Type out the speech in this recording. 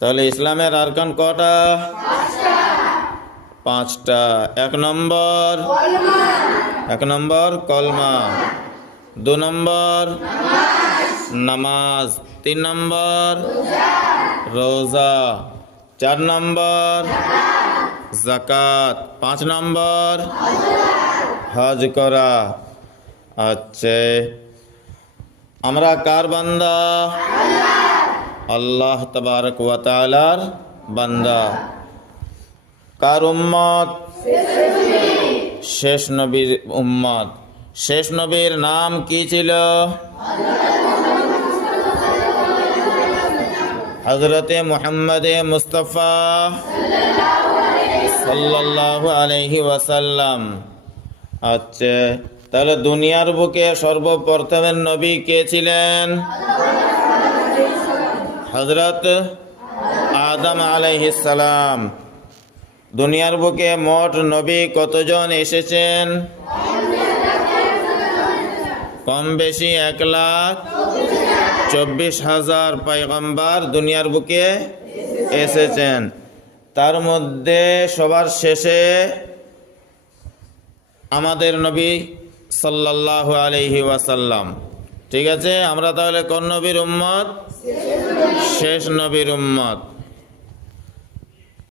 তাহলে ইসলামের আরকান কটা? পাঁচটা। এক নম্বর কলমা, 2 নম্বর নামাজ, 3 নম্বর রোজা, 4 নম্বর যাকাত, 5 নম্বর হজ করা। আচ্ছা, আমরা কার বান্দা? আল্লাহ তাবারক ওয়া তাআলার বান্দা। কার উম্মত? শেষ নবীর উম্মত। শেষ নবীর নাম কি ছিল? হযরতে মুহাম্মদ মুস্তাফা সাল্লাল্লাহু আলাইহি ওয়াসাল্লাম। আচ্ছা, তাহলে দুনিয়ার বুকে সর্বপ্রথমের নবী কে ছিলেন? হযরত আদম আলাইহিস সালাম। দুনিয়ার বুকে মোট নবী কতজন এসেছেন? কম বেশি 1,24,000 পয়গম্বর দুনিয়ার বুকে এসেছেন। তার মধ্যে সবার শেষে আমাদের নবী সাল্লাল্লাহু আলাইহি ওয়াসাল্লাম। ঠিক আছে, আমরা তাহলে কোন নবীর উম্মত? শেষ নবীর উম্মত।